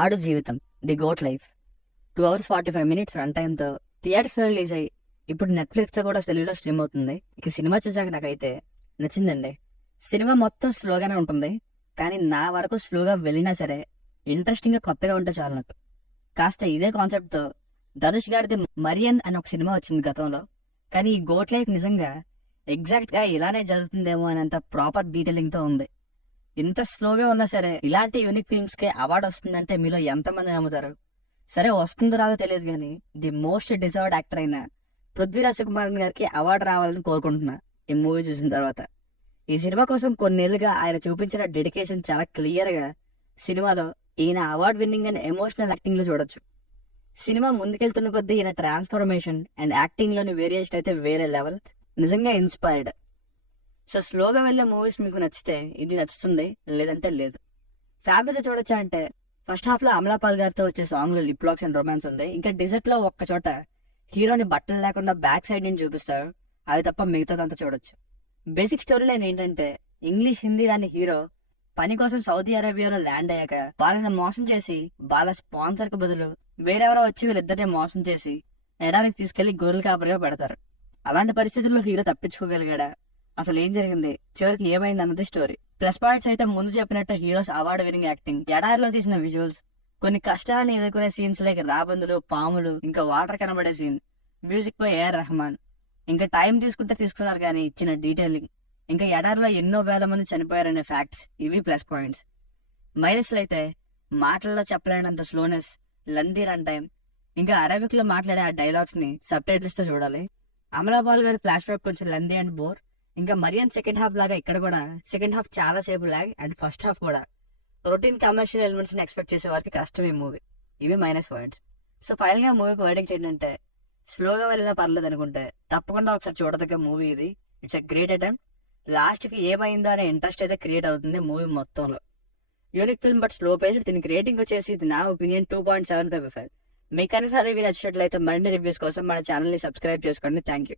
ఆడు జీవితం, the goat life. 2 hours 45 minutes run టైంతో థియేటర్స్ లో రిలీజ్ అయ్యి ఇప్పుడు నెట్ఫ్లిక్స్ లో కూడా తెలుగులో స్ట్రీమ్ అవుతుంది. ఇక సినిమా చూసాక నాకైతే నచ్చిందండి. సినిమా మొత్తం స్లోగానే ఉంటుంది, కానీ నా వరకు స్లోగా వెళ్ళినా సరే ఇంట్రెస్టింగ్ గా కొత్తగా ఉంటే చాలు నాకు. కాస్త ఇదే కాన్సెప్ట్ తో ధనుష్ గారిది మరియన్ అని ఒక సినిమా వచ్చింది గతంలో, కానీ ఈ గోట్ లైఫ్ నిజంగా ఎగ్జాక్ట్ గా ఇలానే జరుగుతుందేమో అనేంత ప్రాపర్ డీటెయిలింగ్ తో ఉంది. ఇంత స్లోగా ఉన్నా సరే ఇలాంటి యూనిక్ ఫిల్మ్స్ కే అవార్డు వస్తుందంటే మీలో ఎంతమంది నమ్ముతారు? సరే వస్తుందో రాదో తెలియదు, కానీ ది మోస్ట్ డిజర్వ్డ్ యాక్టర్ అయిన పృథ్వీరాజ్ సుకుమారన్ గారికి అవార్డు రావాలని కోరుకుంటున్నా ఈ మూవీ చూసిన తర్వాత. ఈ సినిమా కోసం కొన్నేళ్లుగా ఆయన చూపించిన డెడికేషన్ చాలా క్లియర్ గా సినిమాలో ఈయన award winning and emotional acting లో చూడొచ్చు. సినిమా ముందుకెళ్తున్న కొద్దీ ఈయన ట్రాన్స్ఫర్మేషన్ అండ్ యాక్టింగ్ లోని వేరియేషన్ అయితే వేరే లెవెల్. నిజంగా ఇన్స్పైర్డ్. సో స్లోగా వెళ్ళే మూవీస్ మీకు నచ్చితే ఇది నచ్చుతుంది, లేదంటే లేదు. ఫ్యామిలీతో చూడొచ్చా అంటే ఫస్ట్ హాఫ్ లో అమలాపాల్ గారితో వచ్చే సాంగ్ లో లిప్ లాక్స్ అండ్ రొమాన్స్ ఉంది. ఇంకా డిజర్ట్ లో ఒక్క చోట హీరోని బట్టలు లేకుండా బ్యాక్ సైడ్ నుంచి చూపిస్తారు, అది తప్ప మిగతాదంతా చూడొచ్చు. బేసిక్ స్టోరీ లైన్ ఏంటంటే ఇంగ్లీష్ హిందీ రాని హీరో పని కోసం సౌదీ అరేబియాలో ల్యాండ్ అయ్యాక వాళ్ళని మోసం చేసి వాళ్ళ స్పాన్సర్ కు బదులు వేరెవరో వచ్చి వీళ్ళిద్దరిని మోసం చేసి ఎడానికి తీసుకెళ్లి గొర్రెల కాపరిగా పెడతారు. అలాంటి పరిస్థితుల్లో హీరో తప్పించుకోగలిగాడా, అసలు ఏం జరిగింది, చివరికి ఏమైంది అన్నది స్టోరీ. ప్లస్ పాయింట్స్ అయితే ముందు చెప్పినట్టు హీరోస్ అవార్డు వినింగ్ యాక్టింగ్, ఎడారిలో తీసిన విజువల్స్, కొన్ని కష్టాలను ఎదుర్కొనే సీన్స్ లైక్ రాబందులు, పాములు, ఇంకా వాటర్ కనబడే సీన్, మ్యూజిక్ పై ఏఆర్ రెహమాన్. ఇంకా టైం తీసుకుంటే తీసుకున్నారు కానీ ఇచ్చిన డీటెయిలింగ్, ఇంకా ఎడారిలో ఎన్నో వేల మంది చనిపోయారనే ఫ్యాక్ట్స్, ఇవి ప్లస్ పాయింట్స్. మైనస్లు అయితే మాటల్లో చెప్పలేనంత స్లోనెస్, లెంతీ రన్ టైం, ఇంకా అరబిక్ లో మాట్లాడే ఆ డైలాగ్స్ ని సబ్ టైటిల్స్ తో చూడాలి. అమలాపాల్ గారి ఫ్లాష్ బ్యాక్ కొంచెం లెంతీ అండ్ బోర్. ఇంకా మరియన్ సెకండ్ హాఫ్ లాగా ఇక్కడ కూడా సెకండ్ హాఫ్ చాలా సేపు లాగ్ అండ్ ఫస్ట్ హాఫ్ కూడా రొటీన్ కమర్షియల్ ఎలిమెంట్స్ ని ఎక్స్పెక్ట్ చేసే వారికి కష్టం ఈ మూవీ. ఇవి మైనస్ పాయింట్స్. సో ఫైనల్ గా మూవీకి వర్డిక్ట్ ఏంటంటే స్లోగా వెళ్ళినా పర్లేదు అనుకుంటే తప్పకుండా ఒకసారి చూడదగ్గ మూవీ ఇది. It's a great attempt. Last కి ఏమైందో అనే ఇంట్రెస్ట్ అయితే క్రియేట్ అవుతుంది మూవీ మొత్తంలో. Unique film but slow page. దీనికి రేటింగ్ వచ్చేసి ఇది నా ఒపీనియన్ 2.75/5. మీకు కనుక రివ్యూ నచ్చినట్లయితే మరిన్ని రివ్యూస్ కోసం మన ఛానల్ ని సబ్స్క్రైబ్ చేసుకోండి. Thank you.